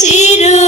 চির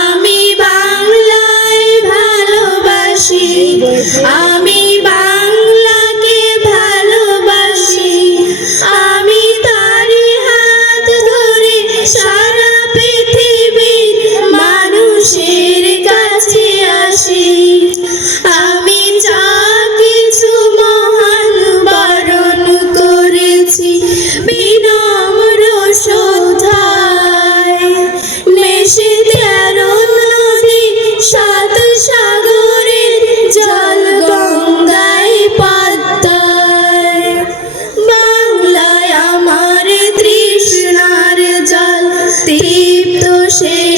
আমি বাংলায় ভালোবাসি।